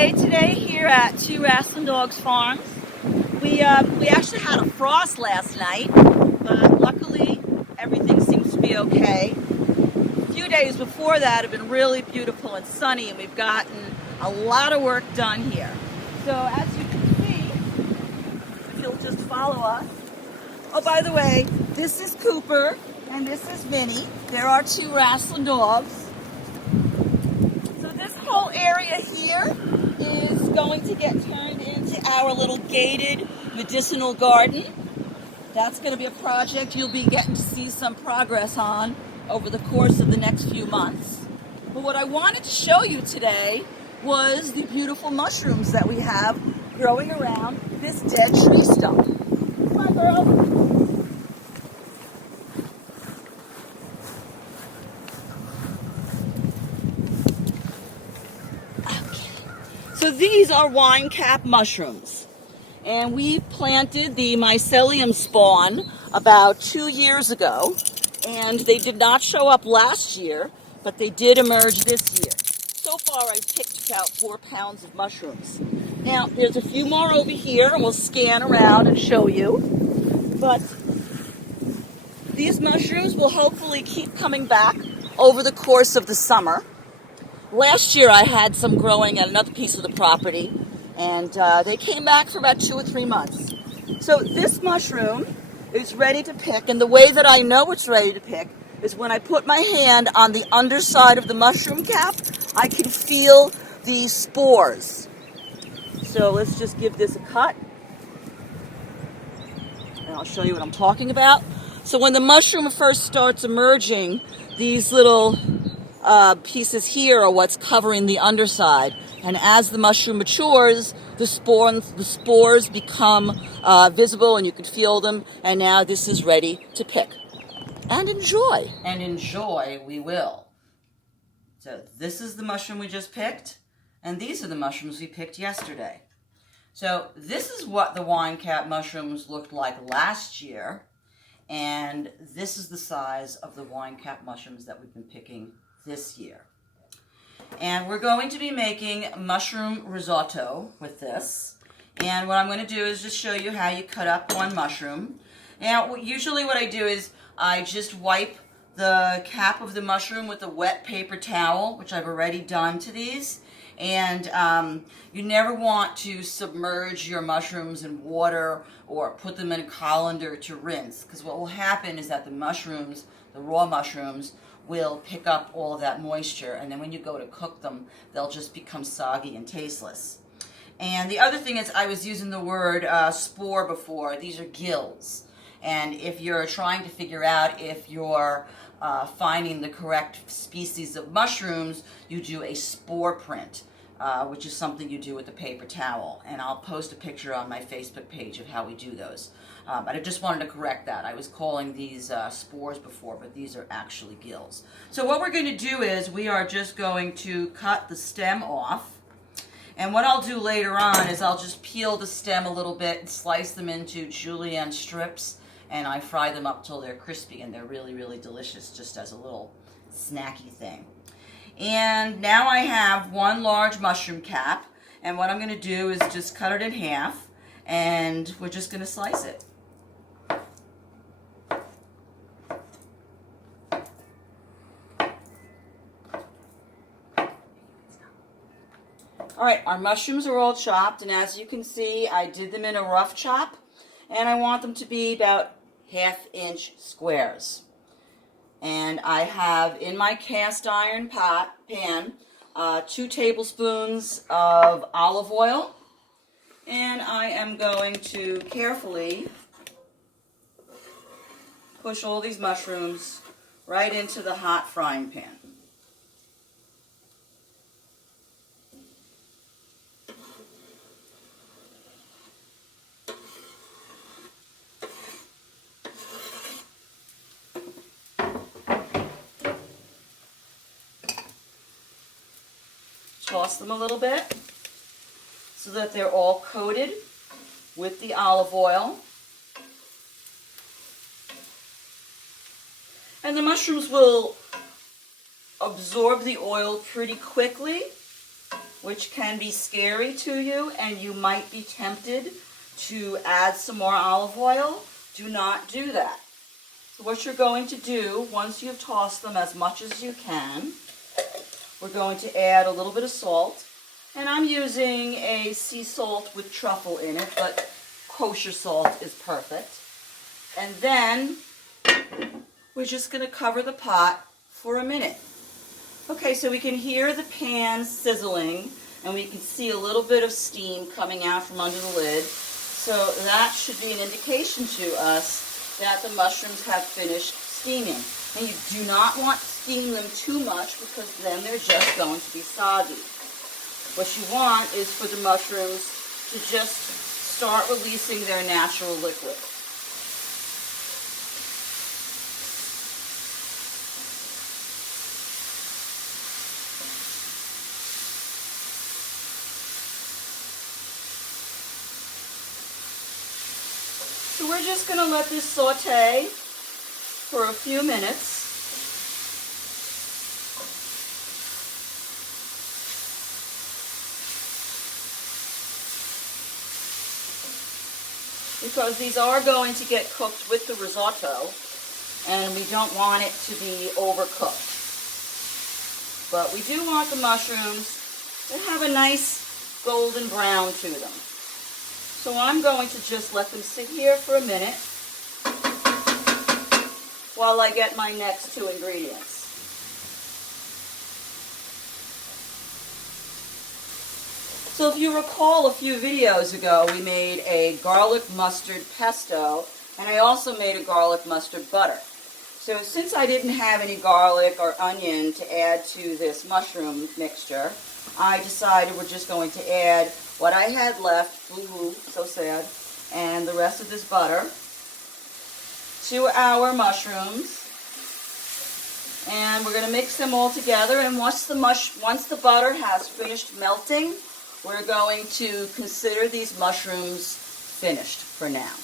day today here at two Wrasslin Dogs Farms. We actually had a frost last night, but luckily everything seems to be okay. A few days before that have been really beautiful and sunny, and we've gotten a lot of work done here. So as you can see, if you'll just follow us. Oh, by the way, this is Cooper and this is Vinny. There are two Wrasslin dogs. So this whole area here is going to get turned into our little gated medicinal garden. That's going to be a project you'll be getting to see some progress on over the course of the next few months. But what I wanted to show you today was the beautiful mushrooms that we have growing around this dead tree stump. Come on, girls. So these are wine cap mushrooms, and we planted the mycelium spawn about 2 years ago, and they did not show up last year, but they did emerge this year. So far I've picked about 4 pounds of mushrooms. Now there's a few more over here, and we'll scan around and show you, but these mushrooms will hopefully keep coming back over the course of the summer. Last year I had some growing at another piece of the property, and they came back for about 2 or 3 months. So this mushroom is ready to pick, and the way that I know it's ready to pick is when I put my hand on the underside of the mushroom cap, I can feel the spores. So let's just give this a cut, and I'll show you what I'm talking about. So when the mushroom first starts emerging, these little pieces here are what's covering the underside, and as the mushroom matures, the spores become visible, and you can feel them. And now this is ready to pick and enjoy. And enjoy we will. So this is the mushroom we just picked, and these are the mushrooms we picked yesterday. So this is what the wine cap mushrooms looked like last year, and this is the size of the wine cap mushrooms that we've been picking this year. And we're going to be making mushroom risotto with this. And what I'm going to do is just show you how you cut up one mushroom. Now, usually what I do is I just wipe the cap of the mushroom with a wet paper towel, which I've already done to these. And you never want to submerge your mushrooms in water or put them in a colander to rinse, because what will happen is that the mushrooms, the raw mushrooms, will pick up all of that moisture, and then when you go to cook them, they'll just become soggy and tasteless. And the other thing is, I was using the word spore before. These are gills. And if you're trying to figure out if you're finding the correct species of mushrooms, you do a spore print, which is something you do with a paper towel. And I'll post a picture on my Facebook page of how we do those. But I just wanted to correct that. I was calling these spores before, but these are actually gills. So what we're going to do is we are just going to cut the stem off. And what I'll do later on is I'll just peel the stem a little bit and slice them into julienne strips, and I fry them up till they're crispy, and they're really, really delicious, just as a little snacky thing. And now I have one large mushroom cap, and what I'm going to do is just cut it in half, and we're just going to slice it. All right, our mushrooms are all chopped, and as you can see, I did them in a rough chop, and I want them to be about 1/2-inch squares. And I have in my cast iron pan 2 tablespoons of olive oil, and I am going to carefully push all these mushrooms right into the hot frying pan. Toss them a little bit so that they're all coated with the olive oil. And the mushrooms will absorb the oil pretty quickly. which can be scary to you, and you might be tempted to add some more olive oil, do not do that. So what you're going to do, once you've tossed them as much as you can, we're going to add a little bit of salt. And I'm using a sea salt with truffle in it, but kosher salt is perfect. And then we're just going to cover the pot for a minute. Okay, so we can hear the pan sizzling, and we can see a little bit of steam coming out from under the lid. So that should be an indication to us that the mushrooms have finished steaming. And you do not want to steam them too much because then they're just going to be soggy. What you want is for the mushrooms to just start releasing their natural liquid. So we're just going to let this saute for a few minutes. Because these are going to get cooked with the risotto, and we don't want it to be overcooked. But we do want the mushrooms to have a nice golden brown to them. So I'm going to just let them sit here for a minute while I get my next two ingredients. So if you recall, a few videos ago we made a garlic mustard pesto, and I also made a garlic mustard butter. So since I didn't have any garlic or onion to add to this mushroom mixture, I decided we're just going to add what I had left, boo-hoo, so sad, and the rest of this butter to our mushrooms. And we're going to mix them all together, and once the butter has finished melting, we're going to consider these mushrooms finished for now.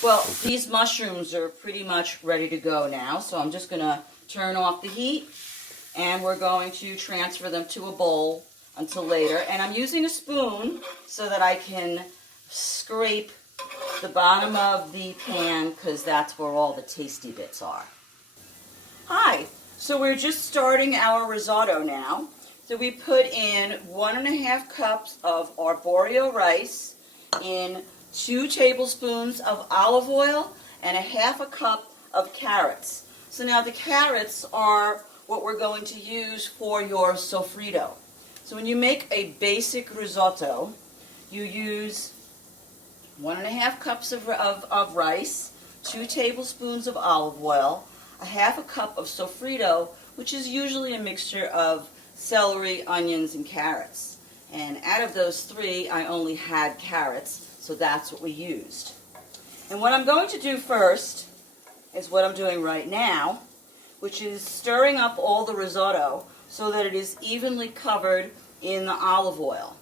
Well, these mushrooms are pretty much ready to go now, so I'm just going to turn off the heat, and we're going to transfer them to a bowl until later. And I'm using a spoon so that I can scrape the bottom of the pan, because that's where all the tasty bits are. Hi, so we're just starting our risotto now. So we put in 1.5 cups of arborio rice in 2 tablespoons of olive oil and 1/2 cup of carrots. So now the carrots are what we're going to use for your sofrito. So when you make a basic risotto, you use 1.5 cups of rice, 2 tablespoons of olive oil, 1/2 cup of sofrito, which is usually a mixture of celery, onions, and carrots. And out of those 3, I only had carrots, so that's what we used. And what I'm going to do first is what I'm doing right now, which is stirring up all the risotto so that it is evenly covered in the olive oil.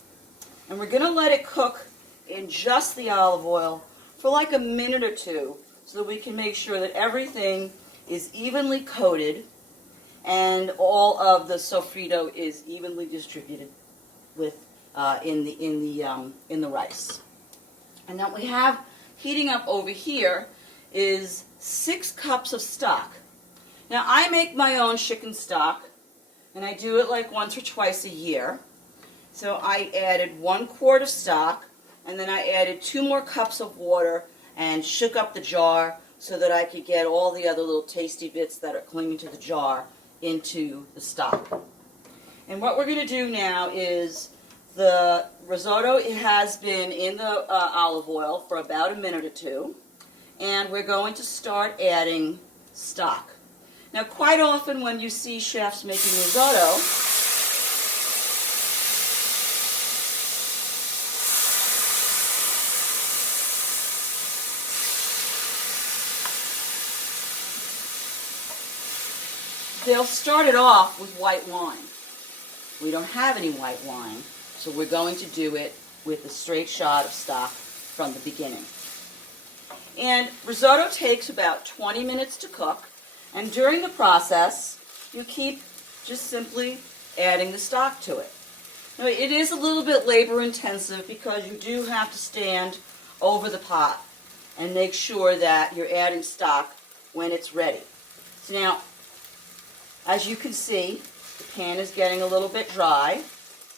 And we're going to let it cook in just the olive oil for like a minute or 2 so that we can make sure that everything is evenly coated and all of the sofrito is evenly distributed with in the rice. And then we have heating up over here is 6 cups of stock. Now I make my own chicken stock, and I do it like once or twice a year. So I added 1 quart of stock, and then I added 2 more cups of water and shook up the jar so that I could get all the other little tasty bits that are clinging to the jar into the stock. And what we're going to do now is the risotto, it has been in the olive oil for about a minute or 2, and we're going to start adding stock. Now quite often when you see chefs making risotto, they'll start it off with white wine. We don't have any white wine, so we're going to do it with a straight shot of stock from the beginning. And risotto takes about 20 minutes to cook, and during the process, you keep just simply adding the stock to it. Now, it is a little bit labor intensive because you do have to stand over the pot and make sure that you're adding stock when it's ready. So now, as you can see, the pan is getting a little bit dry,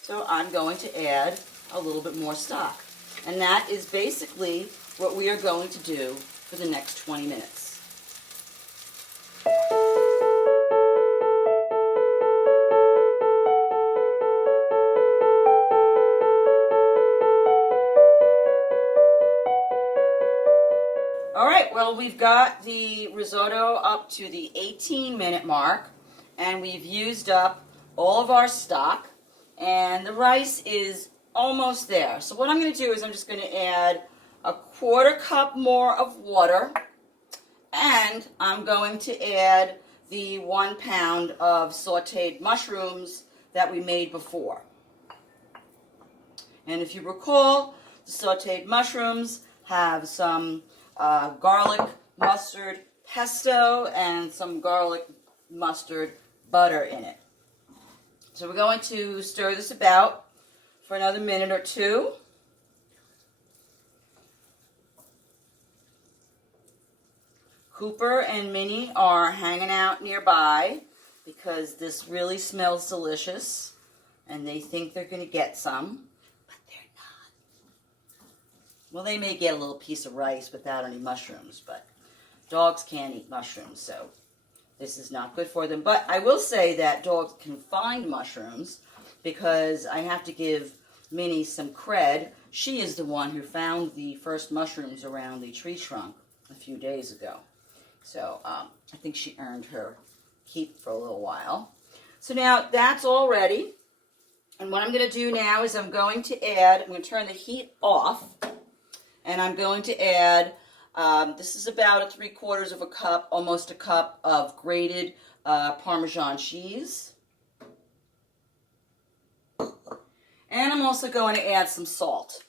so I'm going to add a little bit more stock. And that is basically what we are going to do for the next 20 minutes. All right, well, we've got the risotto up to the 18-minute mark, and we've used up all of our stock, and the rice is almost there. So what I'm going to do is I'm just going to add a 1/4 cup more of water, and I'm going to add the 1 pound of sauteed mushrooms that we made before. And if you recall, the sauteed mushrooms have some garlic mustard pesto and some garlic mustard butter in it. So we're going to stir this about for another minute or two. Cooper and Minnie are hanging out nearby because this really smells delicious and they think they're going to get some, but they're not. Well, they may get a little piece of rice without any mushrooms, but dogs can't eat mushrooms, so this is not good for them. But I will say that dogs can find mushrooms because I have to give Minnie some cred. She is the one who found the first mushrooms around the tree trunk a few days ago. So I think she earned her keep for a little while. So now that's all ready. And what I'm going to do now is I'm going to turn the heat off. And I'm going to add, this is about a 3/4 cup, almost a cup of grated Parmesan cheese. And I'm also going to add some salt.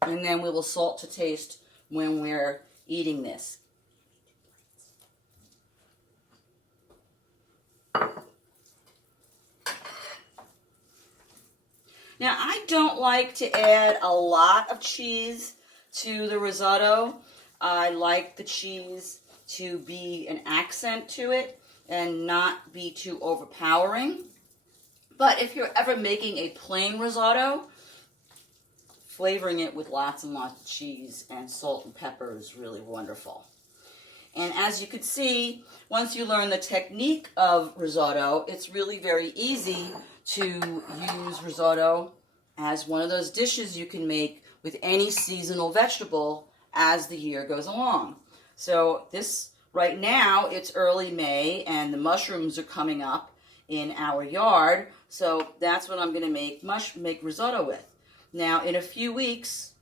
And then we will salt to taste when we're eating this. Now, I don't like to add a lot of cheese to the risotto. I like the cheese to be an accent to it and not be too overpowering. But if you're ever making a plain risotto, flavoring it with lots and lots of cheese and salt and pepper is really wonderful. And as you can see, once you learn the technique of risotto, it's really very easy to use risotto as one of those dishes you can make with any seasonal vegetable as the year goes along. So this, right now, it's early May and the mushrooms are coming up in our yard. So that's what I'm going to make risotto with. Now, in a few weeks,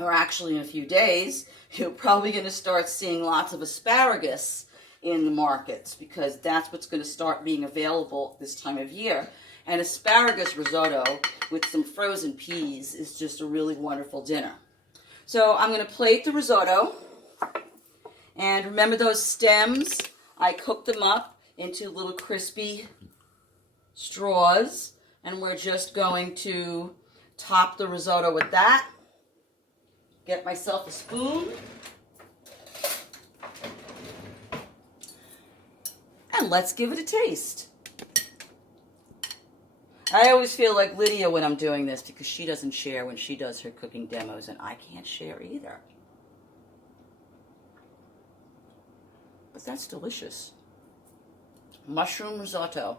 or actually in a few days, you're probably going to start seeing lots of asparagus in the markets because that's what's going to start being available this time of year. And asparagus risotto with some frozen peas is just a really wonderful dinner. So I'm going to plate the risotto. And remember those stems? I cooked them up into little crispy straws. And we're just going to top the risotto with that. Get myself a spoon. And let's give it a taste. I always feel like Lydia when I'm doing this because she doesn't share when she does her cooking demos, and I can't share either. But that's delicious. Mushroom risotto.